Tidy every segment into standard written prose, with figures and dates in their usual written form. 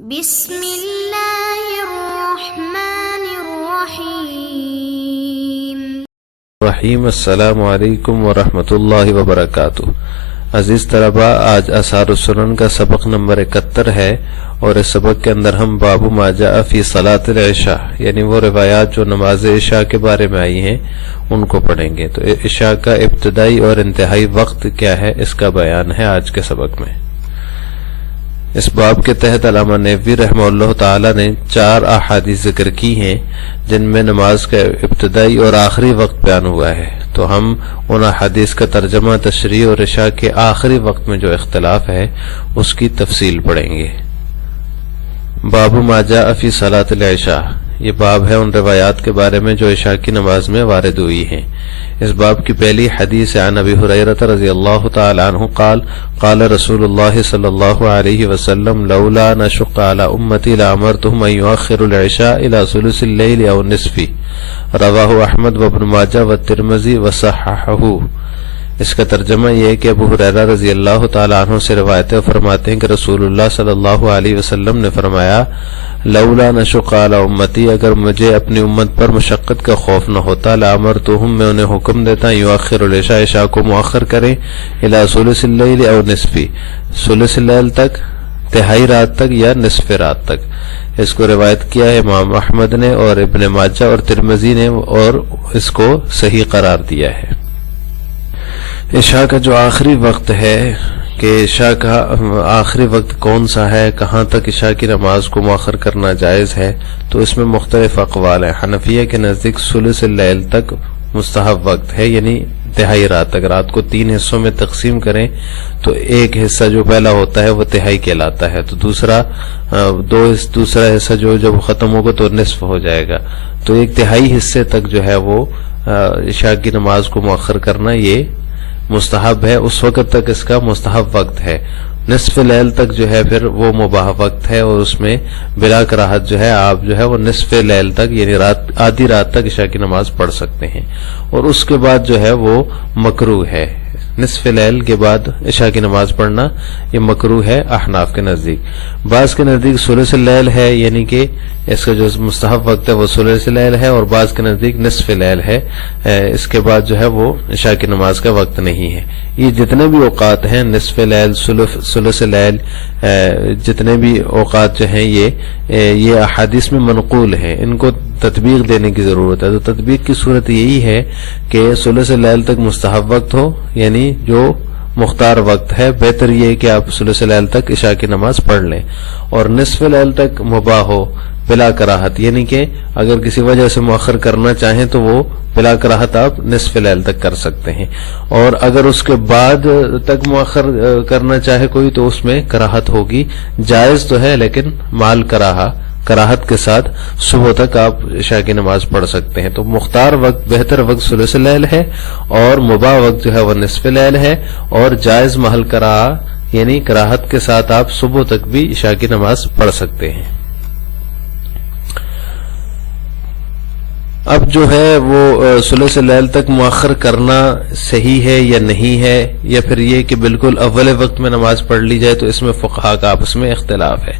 بسم اللہ الرحمن الرحیم السلام علیکم ورحمۃ اللہ وبرکاتہ۔ عزیز طلباء، آج آثار السنن کا سبق نمبر 71 ہے، اور اس سبق کے اندر ہم باب ما جاء فی صلاۃ العشاء یعنی وہ روایات جو نماز عشاء کے بارے میں آئی ہیں ان کو پڑھیں گے۔ تو عشاء کا ابتدائی اور انتہائی وقت کیا ہے، اس کا بیان ہے آج کے سبق میں۔ اس باب کے تحت علامہ نیووی رحمہ اللہ تعالی نے 4 احادیث ذکر کی ہیں جن میں نماز کا ابتدائی اور آخری وقت بیان ہوا ہے، تو ہم ان احادیث کا ترجمہ، تشریح اور عشاء کے آخری وقت میں جو اختلاف ہے اس کی تفصیل پڑھیں گے۔ باب ما جاء فی صلاۃ العشاء، یہ باب ہے ان روایات کے بارے میں جو عشاء کی نماز میں وارد ہوئی ہیں۔ اس باب کی پہلی حدیث عن ابی ہریرہ رضی اللہ تعالی عنہ قال قال رسول اللہ صلی اللہ علیہ وسلم لولا نشق علی امتی لامرتهم ان یؤخروا العشاء الى ثلث اللیل او نصفه، رواہ احمد وابن ماجہ والترمذی وصححہ۔ اس کا ترجمہ یہ ہے کہ ابو ہریرہ رضی اللہ تعالی عنہ سے روایت فرماتے ہیں کہ رسول اللہ صلی اللہ علیہ وسلم نے فرمایا، لولا نشق علی امتی، اگر مجھے اپنی امت پر مشقت کا خوف نہ ہوتا، لامرتهم، میں انہیں حکم دیتا یؤخر العشاء، عشاء کو مؤخر کریں، الی ثلث اللیل او نصفه، ثلث اللیل تک، تہائی رات تک یا نصف رات تک۔ اس کو روایت کیا ہے امام احمد نے اور ابن ماجہ اور ترمذی نے، اور اس کو صحیح قرار دیا ہے۔ عشاء کا جو آخری وقت ہے کہ عشاء کا آخری وقت کون سا ہے، کہاں تک عشاء کی نماز کو مؤخر کرنا جائز ہے، تو اس میں مختلف اقوال ہیں۔ حنفیہ کے نزدیک ثلث اللیل تک مستحب وقت ہے، یعنی تہائی رات تک۔ رات کو 3 حصوں میں تقسیم کریں تو ایک حصہ جو پہلا ہوتا ہے وہ تہائی کہلاتا ہے، تو دوسرا حصہ جو جب ختم ہوگا تو نصف ہو جائے گا۔ تو ایک تہائی حصے تک جو ہے وہ عشاء کی نماز کو مؤخر کرنا یہ مستحب ہے، اس وقت تک اس کا مستحب وقت ہے۔ نصف لیل تک جو ہے پھر وہ مباح وقت ہے، اور اس میں بلا کراہت جو ہے آپ جو ہے وہ نصف لیل تک یعنی آدھی رات تک عشاء کی نماز پڑھ سکتے ہیں، اور اس کے بعد جو ہے وہ مکروہ ہے۔ نصف لیل کے بعد عشاء کی نماز پڑھنا یہ مکروہ ہے احناف کے نزدیک۔ بعض کے نزدیک ثلث اللیل ہے، یعنی کہ اس کا جو مستحب وقت ہے وہ ثلث اللیل ہے، اور بعض کے نزدیک نصف لیل ہے، اس کے بعد جو ہے وہ عشاء کی نماز کا وقت نہیں ہے۔ یہ جتنے بھی اوقات ہیں، نصف لیل، ثلث لیل، جتنے بھی اوقات جو ہیں یہ احادیث میں منقول ہیں، ان کو تطبیق دینے کی ضرورت ہے۔ تو تطبیق کی صورت یہی ہے کہ ثلث لیل تک مستحب وقت ہو، یعنی جو مختار وقت ہے، بہتر یہ ہے کہ آپ ثلث لیل تک عشاء کی نماز پڑھ لیں، اور نصف لیل تک مباح ہو بلا کراہت، یعنی کہ اگر کسی وجہ سے مؤخر کرنا چاہیں تو وہ بلا کراہت آپ نصف لیل تک کر سکتے ہیں، اور اگر اس کے بعد تک مؤخر کرنا چاہے کوئی تو اس میں کراہت ہوگی۔ جائز تو ہے لیکن مال کراہت کے ساتھ صبح تک آپ عشاء کی نماز پڑھ سکتے ہیں۔ تو مختار وقت، بہتر وقت ثلث لیل ہے، اور مباح وقت جو ہے وہ نصف لیل ہے، اور جائز محل یعنی کراہت کے ساتھ آپ صبح تک بھی عشاء کی نماز پڑھ سکتے ہیں۔ اب جو ہے وہ ثلث لیل تک مؤخر کرنا صحیح ہے یا نہیں ہے، یا پھر یہ کہ بالکل اول وقت میں نماز پڑھ لی جائے، تو اس میں فقہاء کا آپس میں اختلاف ہے۔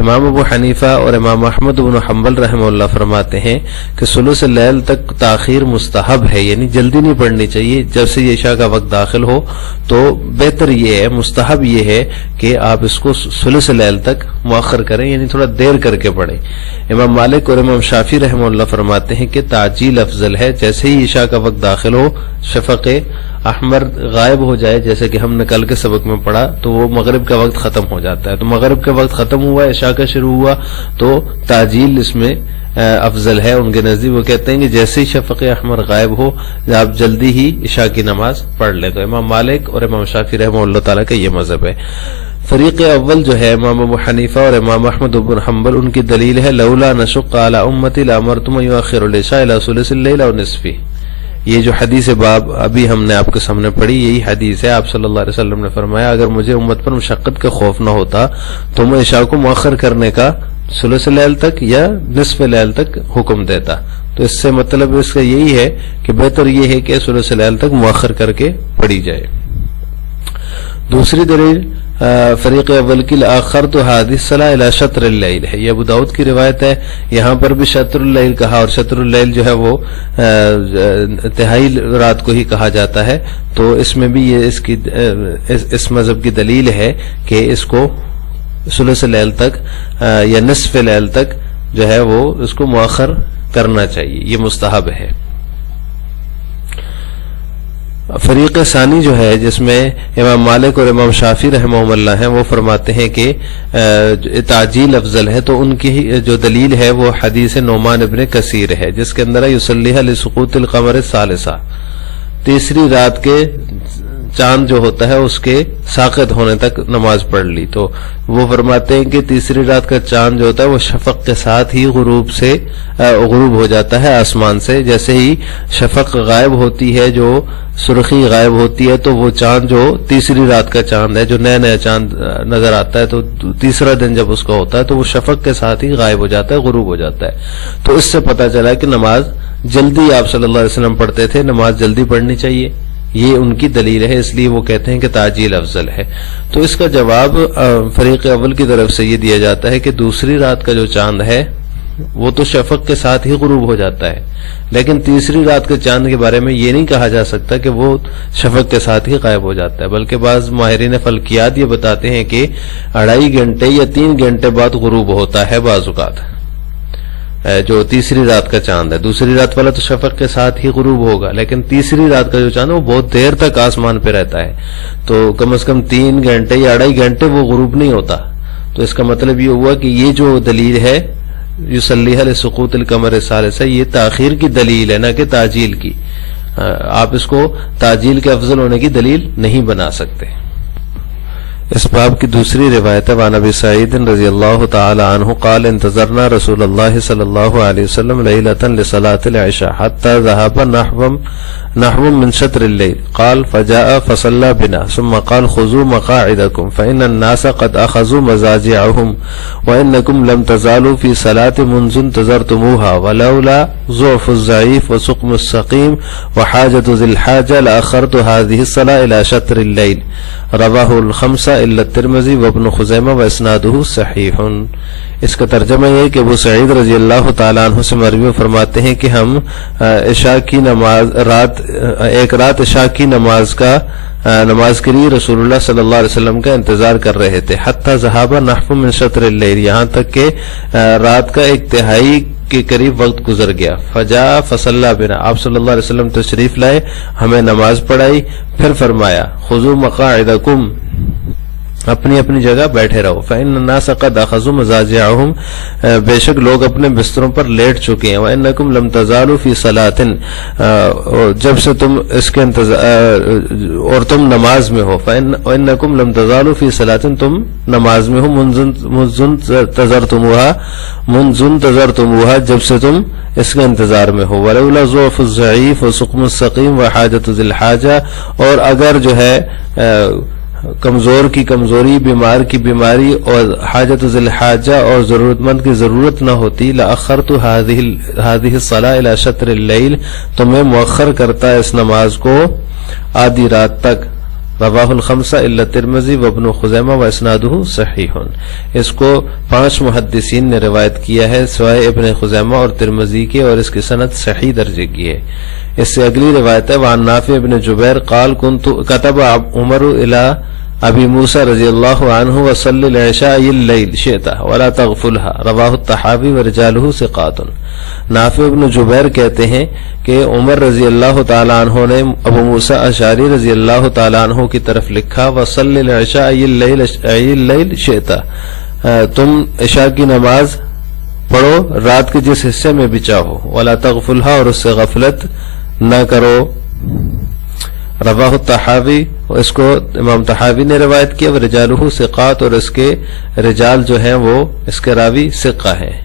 امام ابو حنیفہ اور امام احمد بن حنبل رحمہ اللہ فرماتے ہیں کہ ثلث لیل تک تاخیر مستحب ہے، یعنی جلدی نہیں پڑھنی چاہیے۔ جب سے یہ عشاء کا وقت داخل ہو تو بہتر یہ ہے، مستحب یہ ہے کہ آپ اس کو ثلث لیل تک مؤخر کریں، یعنی تھوڑا دیر کر کے پڑھیں۔ امام مالک اور امام شافعی رحمہ اللہ فرماتے ہیں کہ تعجیل افضل ہے، جیسے ہی عشاء کا وقت داخل ہو، شفق احمر غائب ہو جائے، جیسے کہ ہم نے کل کے سبق میں پڑھا، تو وہ مغرب کا وقت ختم ہو جاتا ہے۔ تو مغرب کا وقت ختم ہوا، عشاء کا شروع ہوا، تو تعجیل اس میں افضل ہے ان کے نزدیک۔ وہ کہتے ہیں کہ جیسے ہی شفق احمر غائب ہو آپ جلدی ہی عشاء کی نماز پڑھ لیں۔ تو امام مالک اور امام شافعی رحمہ اللہ تعالیٰ کا یہ مذہب ہے۔ فریق اول جو ہے امام ابو حنیفہ اور امام احمد بن حنبل، ان کی دلیل ہے لولا نشق علی امتی لامرتهم ان یؤخروا العشاء الى ثلث اللیل او نصفه۔ یہ جو حدیث باب ابھی ہم نے آپ کے سامنے پڑھی، یہی حدیث ہے۔ آپ صلی اللہ علیہ وسلم نے فرمایا اگر مجھے امت پر مشقت کا خوف نہ ہوتا تو میں عشاء کو مؤخر کرنے کا ثلث لیل تک یا نصف لیل تک حکم دیتا۔ تو اس سے مطلب اس کا یہی ہے کہ بہتر یہ ہے کہ ثلث لیل تک مؤخر کر کے پڑھی جائے۔ دوسری دلیل فریق اول کی لآخرت هذه الصلاة الى شطر اللیل ہے، یہ ابو داؤد کی روایت ہے. یہاں پر بھی شطر اللیل کہا، اور شطر اللیل جو ہے وہ تہائی رات کو ہی کہا جاتا ہے. تو اس میں بھی یہ اس مذہب کی دلیل ہے کہ اس کو ثلث لیل تک یا نصف لیل تک جو ہے وہ اس کو مؤخر کرنا چاہیے، یہ مستحب ہے. فریق ثانی جو ہے جس میں امام مالک اور امام شافعی رحمہ اللہ ہیں، وہ فرماتے ہیں کہ تعجیل افضل ہے. تو ان کی جو دلیل ہے وہ حدیث نعمان ابن کثیر ہے، جس کے اندر یصلیھا لسقوط القمر الثالثہ، تیسری رات کے چاند جو ہوتا ہے اس کے ساقط ہونے تک نماز پڑھ لی. تو وہ فرماتے ہیں کہ تیسری رات کا چاند جو ہوتا ہے وہ شفق کے ساتھ ہی غروب ہو جاتا ہے آسمان سے. جیسے ہی شفق غائب ہوتی ہے، جو سرخی غائب ہوتی ہے، تو وہ چاند جو تیسری رات کا چاند ہے، جو نیا چاند نظر آتا ہے، تو تیسرا دن جب اس کا ہوتا ہے تو وہ شفق کے ساتھ ہی غائب ہو جاتا ہے، غروب ہو جاتا ہے. تو اس سے پتہ چلا کہ نماز جلدی آپ صلی اللہ علیہ وسلم پڑھتے تھے، نماز جلدی پڑھنی چاہیے. یہ ان کی دلیل ہے، اس لیے وہ کہتے ہیں کہ تعجیل افضل ہے. تو اس کا جواب فریق اول کی طرف سے یہ دیا جاتا ہے کہ دوسری رات کا جو چاند ہے وہ تو شفق کے ساتھ ہی غروب ہو جاتا ہے، لیکن تیسری رات کے چاند کے بارے میں یہ نہیں کہا جا سکتا کہ وہ شفق کے ساتھ ہی غائب ہو جاتا ہے، بلکہ بعض ماہرین فلکیات یہ بتاتے ہیں کہ 2.5 گھنٹے یا 3 گھنٹے بعد غروب ہوتا ہے بعض اوقات. جو تیسری رات کا چاند ہے، دوسری رات والا تو شفق کے ساتھ ہی غروب ہوگا، لیکن تیسری رات کا جو چاند ہے وہ بہت دیر تک آسمان پہ رہتا ہے. تو کم از کم 3 گھنٹے یا 2.5 گھنٹے وہ غروب نہیں ہوتا. تو اس کا مطلب یہ ہوا کہ یہ جو دلیل ہے یصلیھا لسقوط القمر الثالثہ، یہ تاخیر کی دلیل ہے، نہ کہ تعجیل کی. آپ اس کو تعجیل کے افضل ہونے کی دلیل نہیں بنا سکتے. اس باب کی دوسری روایت ہے وعن ابی سعید رضی اللہ تعالی عنہ قال انتظرنا رسول اللہ صلی اللہ علیہ وسلم لیلة لصلاة العشاء حتى ذهب نحو من شطر الليل قال فجاء فصلى بنا ثم قال خذوا مقاعدكم فإن الناس قد أخذوا مزاجعهم وإنكم لم تزالوا في صلاة منذ انتظرتموها ولولا ضعف الضعيف وسقم السقيم وحاجة ذي الحاجة لأخرت هذه الصلاة إلى شطر الليل رواہ الخمسہ الا الترمذی وابن خزیمہ واسنادہ صحیح. اس کا ترجمہ یہ کہ ابو سعید رضی اللہ تعالیٰ عنہ سے مروی فرماتے ہیں کہ ہم عشاء کی ایک رات عشاء کی نماز کے لیے رسول اللہ صلی اللہ علیہ وسلم کا انتظار کر رہے تھے. حتی ذہاب نحو من شطر اللیل، یہاں تک کہ رات کا 1/3 کے قریب وقت گزر گیا. فجاء فصلی بنا، آپ صلی اللہ علیہ وسلم تشریف لائے، ہمیں نماز پڑھائی، پھر فرمایا خذوا مقاعدکم، اپنی اپنی جگہ بیٹھے رہو. فإن الناس قد أخذوا مضاجعهم، بے شک لوگ اپنے بستروں پر لیٹ چکے ہیں. وإنکم لم تزالوا فی صلاة، جب سے تم اس کے اور تم نماز میں ہو. وإنکم لم تزالوا فی صلاة، تم نماز میں ہو. منذ انتظرتموها، جب سے تم اس کے انتظار میں ہو. ولولا ضعف الضعیف وسقم السقیم وحاجۃ ذی الحاجہ، اور اگر جو ہے کمزور کی کمزوری، بیمار کی بیماری، اور حاجت ذی الحاجہ اور ضرورت مند کی ضرورت نہ ہوتی، لأخرت هذه الصلاة الى شطر اللیل، تو میں مؤخر کرتا اس نماز کو آدھی رات تک. رواہ الخمسہ الا الترمذی وابن خزیمہ واسنادہ صحیح. اس کو 5 محدثین نے روایت کیا ہے سوائے ابن خزیمہ اور ترمذی کے، اور اس کی سند صحیح درجے کی ہے. اس سے اگلی روایت ہے وعن نافع ابن جبیر قال كتب عمر الى ابی موسیٰ رضی اللہ عنہ وصلی العشاء اللیل شئت ولا تغفلها، رواہ الطحاوی ورجالہ ثقات. نافع ابن جبیر کہتے ہیں کہ عمر رضی اللہ تعالیٰ عنہ نے ابو موسیٰ اشعری رضی اللہ تعالیٰ عنہ کی طرف لکھا وصلی العشاء اللیل شئت، تم عشاء کی نماز پڑھو رات کے جس حصے میں بھی چاہو، ولا تغفلها، اور اس سے غفلت نہ کرو. رواہ الطحاوی، اس کو امام طحاوی نے روایت کیا. ورجالہ ثقات، اور اس کے رجال جو ہیں وہ اس کے راوی ثقہ ہیں.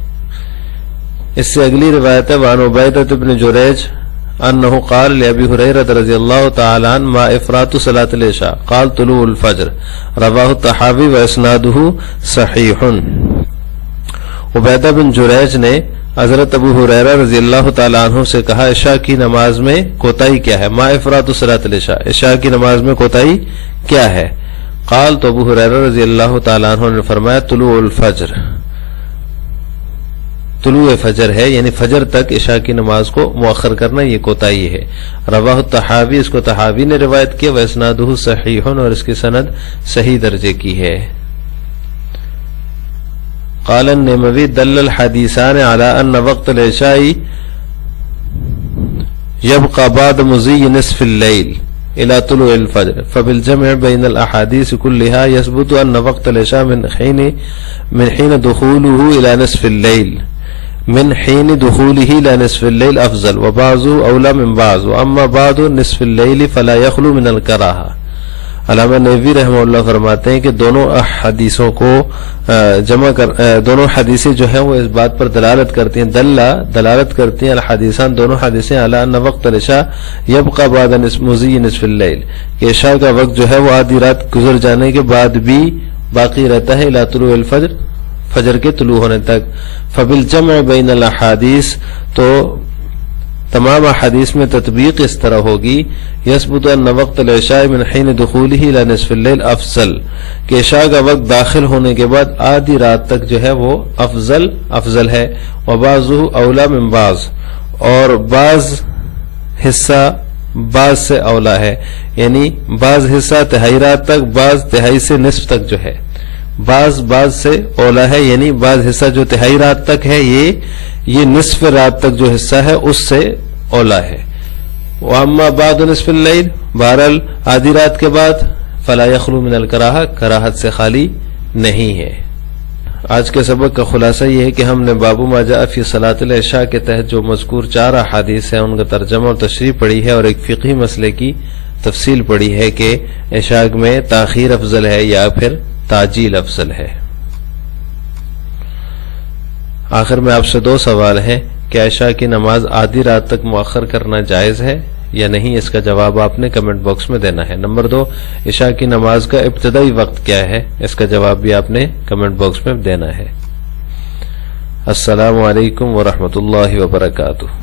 اس سے اگلی روایت ہے وعن عبیدۃ بن جریج انہ قال لابی ہریرہ رضی اللہ تعالی عنہ ما افراط صلاۃ العشاء قال طلوع الفجر، رواہ الطحاوی واسنادہ صحیح. عبیدہ بن جریج نے حضرت ابو ہریرہ رضی اللہ تعالی عنہ سے کہا عشاء کی نماز میں کوتاہی کیا ہے؟ ما افراط صلاۃ العشاء، عشاء کی نماز میں کوتاہی کیا ہے؟ قال تو ابو ہریرہ رضی اللہ تعالیٰ عنہ نے فرمایا طلوع الفجر، طلوع فجر ہے یعنی فجر تک عشاء کی نماز کو مؤخر کرنا یہ کوتاہی ہے۔ رواہ الطحاوی، اس کو طحاوی نے روایت کیا، واسنادہ صحیح، اور اس کی سند صحیح درجے کی ہے۔ قال النموی دل الحدیثان على ان وقت العشاء يبقى بعد مضي نصف الليل الى طلوع الفجر، فبالجمع بين الاحاديث كلها يثبت ان وقت العشاء من حين دخوله الى نصف الليل الى نصف الليل افضل، وبعضه اولى من بعض، واما بعد نصف الليل فلا يخلو من الكراهه۔ علامہ نووی رحمہ اللہ فرماتے ہیں کہ دونوں حدیثوں کو جمع کر دونوں حدیثیں جو ہیں وہ اس بات پر دلالت کرتی ہیں، دلالت کرتی ہیں الحدیثان، دونوں حدیثیں علی ان وقت العشاء یبقى بعد مضی نصف اللیل، کہ عشاء کا وقت جو ہے وہ آدھی رات گزر جانے کے بعد بھی باقی رہتا ہے الی طلوع الفجر، فجر کے طلوع ہونے تک۔ فبالجمع بین الاحادیث، تو تمام احادیث میں تطبیق اس طرح ہوگی، یثبت ان وقت العشاء من حین دخولہ الی نصف اللیل افضل، کہ عشاء کا وقت داخل ہونے کے بعد آدھی رات تک جو ہے وہ افضل ہے، وبعضہ اولی من بعض، اور بعض حصہ بعض سے اولا ہے، یعنی بعض حصہ تہائی رات تک، بعض تہائی سے نصف تک جو ہے، بعض سے اولا ہے، یعنی بعض حصہ جو تہائی رات تک ہے یہ نصف رات تک جو حصہ ہے اس سے اولا ہے۔ واما بعد نصف اللیل، بہرحال آدھی رات کے بعد، فلا یخلو من الکراہہ، کراہت سے خالی نہیں ہے۔ آج کے سبق کا خلاصہ یہ ہے کہ ہم نے باب ما جاء فی صلاۃ العشاء کے تحت جو مذکور 4 احادیث ہیں ان کا ترجمہ اور تشریح پڑھی ہے، اور ایک فقہی مسئلے کی تفصیل پڑھی ہے کہ عشاء میں تاخیر افضل ہے یا پھر تعجیل افضل ہے۔ آخر میں آپ سے 2 سوال ہیں کہ عشاء کی نماز آدھی رات تک مؤخر کرنا جائز ہے یا نہیں، اس کا جواب آپ نے کمنٹ باکس میں دینا ہے۔ نمبر 2، عشاء کی نماز کا ابتدائی وقت کیا ہے، اس کا جواب بھی آپ نے کمنٹ باکس میں دینا ہے۔ السلام علیکم ورحمۃ اللہ وبرکاتہ۔